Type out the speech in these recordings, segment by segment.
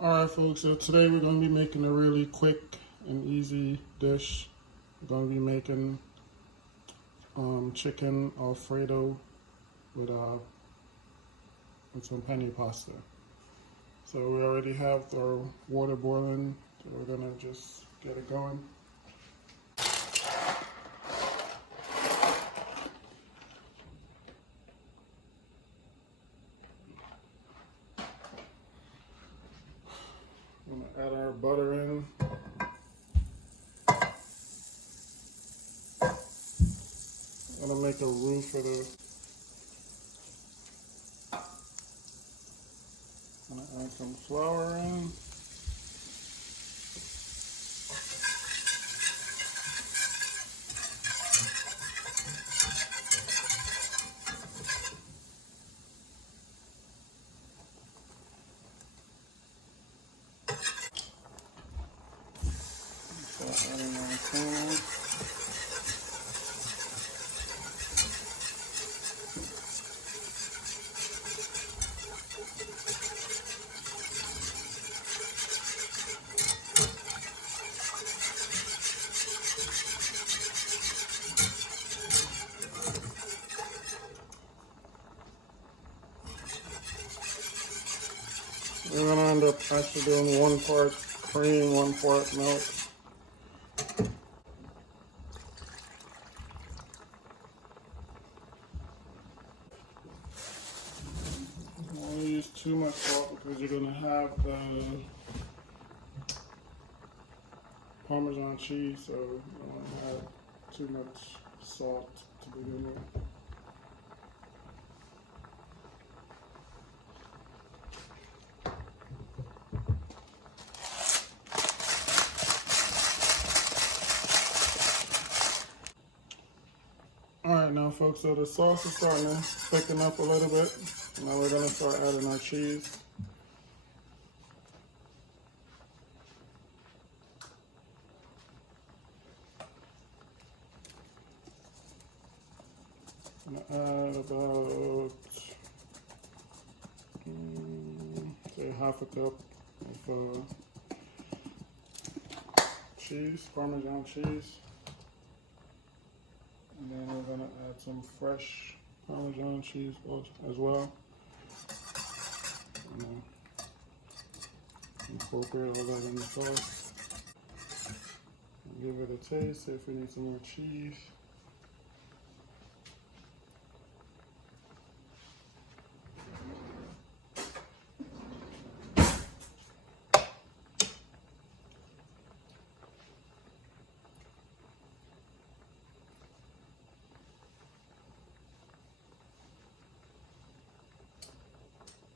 Alright folks, so today we're going to be making a really quick and easy dish. We're going to be making chicken Alfredo with some penne pasta. So we already have our water boiling, so we're going to just get it going. I'm going to add our butter in. I'm going to make a roux for the... I'm going to add some flour in. Start adding our corn. We're going to end up actually doing 1 part cream, 1 part milk. Don't use too much salt because you're going to have the Parmesan cheese, so you don't want to add too much salt to begin with. Alright now folks, so the sauce is starting to thicken up a little bit. Now we're going to start adding our cheese. I'm going to add about, say half a cup of cheese, Parmesan cheese. And then we're going to add some fresh Parmesan cheese as well. And incorporate all that in the sauce. And give it a taste, see if we need some more cheese.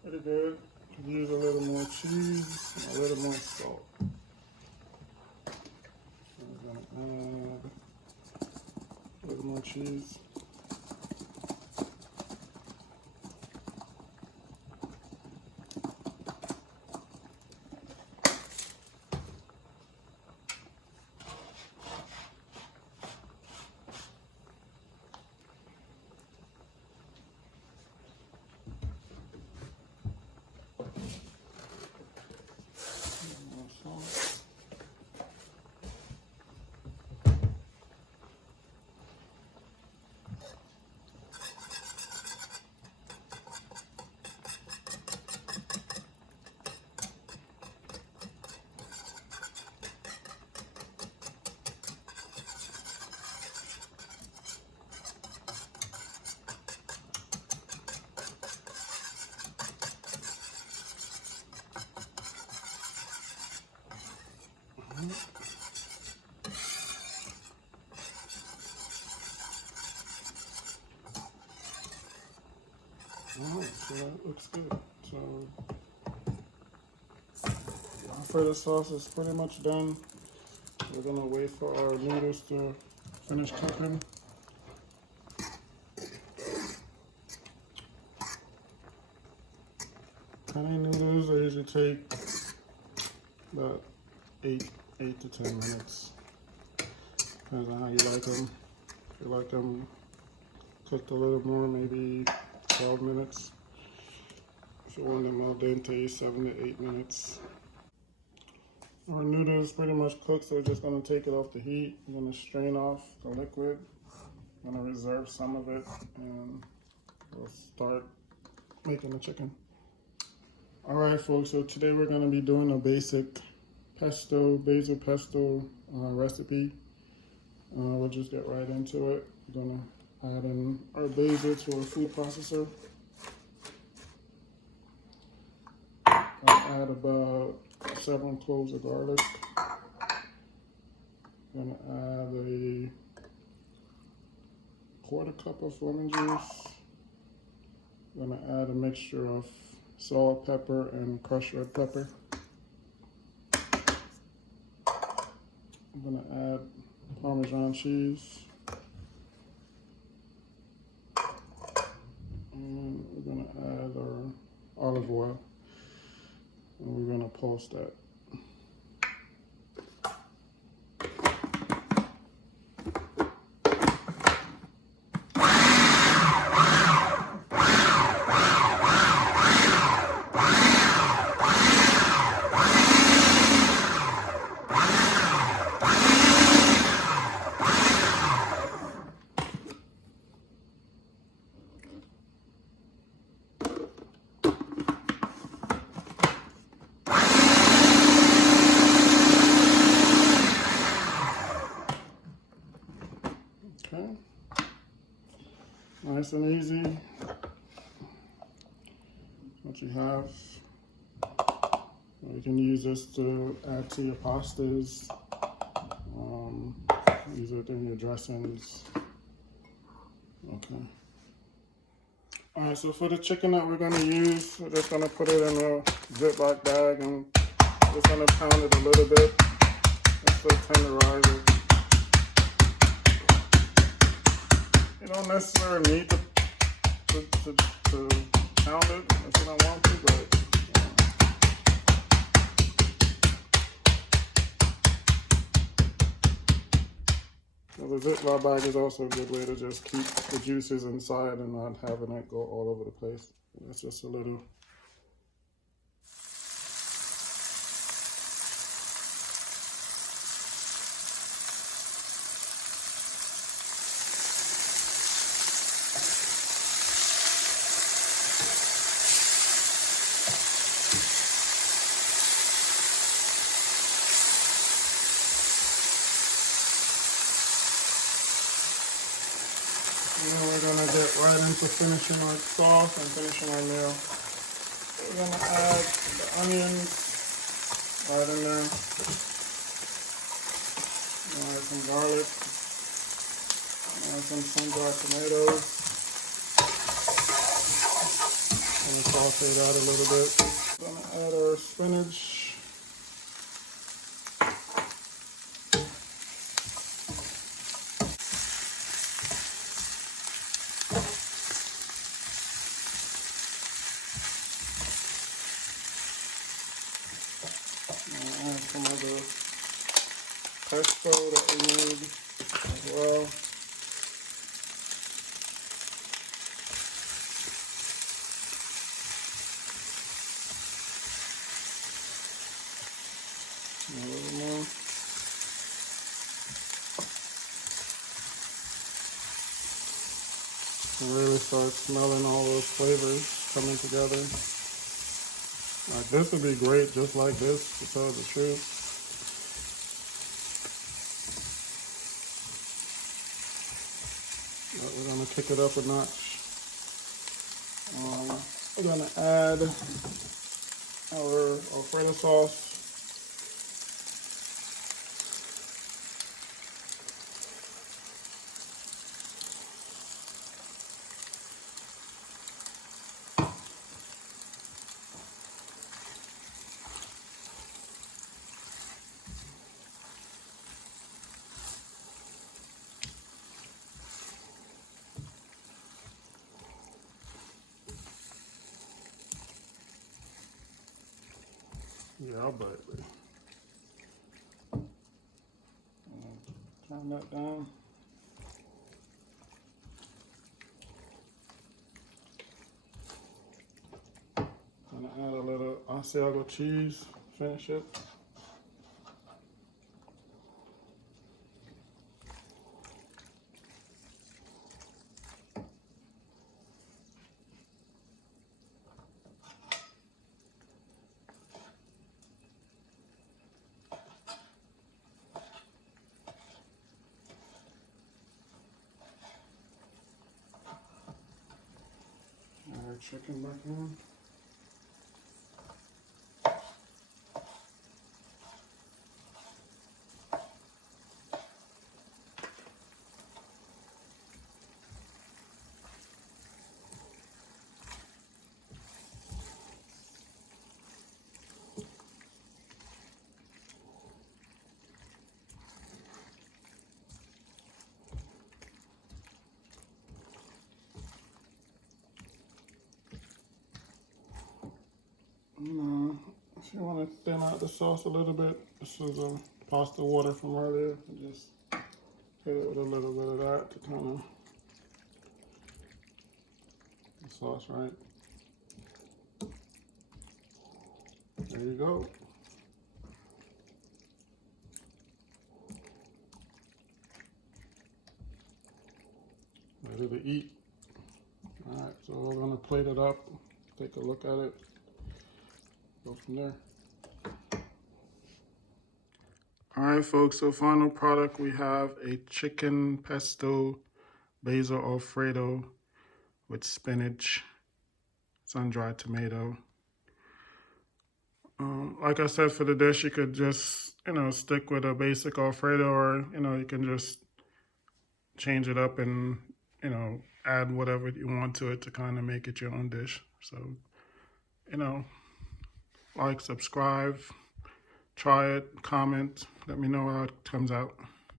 Pretty good. Could use a little more cheese, and a little more salt. I'm gonna add a little more cheese. Alright, so that looks good. So the Alfredo sauce is pretty much done. We're gonna wait for our noodles to finish cooking. Penne noodles, I usually take about 8 to 10 minutes. Depends on how you like them. If you like them cooked a little more, maybe 12 minutes. If you want them al dente, 7 to 8 minutes. Our noodle is pretty much cooked, so we're just gonna take it off the heat. I'm gonna strain off the liquid. I'm gonna reserve some of it, and we'll start making the chicken. All right, folks, so today we're gonna be doing a basic basil pesto recipe. We'll just get right into it. We're gonna add in our basil to our food processor. I'll add about 7 cloves of garlic. I'm gonna add a 1/4 cup of lemon juice. I'm gonna add a mixture of salt, pepper, and crushed red pepper. I'm gonna add Parmesan cheese. And we're gonna add our olive oil. And we're gonna pulse that. Okay, nice and easy. What you have, you can use this to add to your pastas. Use it in your dressings. Okay. All right, so for the chicken that we're gonna use, we're just gonna put it in a Ziploc bag and just gonna pound it a little bit just to tenderize it. You don't necessarily need to pound it if you don't want to, but the Ziploc bag is also a good way to just keep the juices inside and not having it go all over the place. That's just a little. Now we're gonna get right into finishing our sauce and finishing our meal. We're gonna add the onions right in there. Add some garlic. Add some sun-dried tomatoes. Gonna saute that a little bit. Gonna add our spinach. Add some of the pesto that we made as well. A little more. You really start smelling all those flavors coming together. Like this would be great just like this, to tell the truth. But we're gonna kick it up a notch. We're gonna add our Alfredo sauce. Yeah, I'll bite it. Turn that down. Gonna add a little Asiago cheese, finish it. chicken back in. If you want to thin out the sauce a little bit, this is pasta water from earlier. Just hit it with a little bit of that to kind of the sauce right. There you go. Ready to eat. All right, so we're gonna plate it up, take a look at it, go from there. All right, folks, so final product, we have a chicken pesto basil Alfredo with spinach, sun-dried tomato. Like I said, for the dish, you could just, stick with a basic Alfredo, or, you can just change it up and, add whatever you want to it to kind of make it your own dish. So, like, subscribe, try it, comment, let me know how it comes out.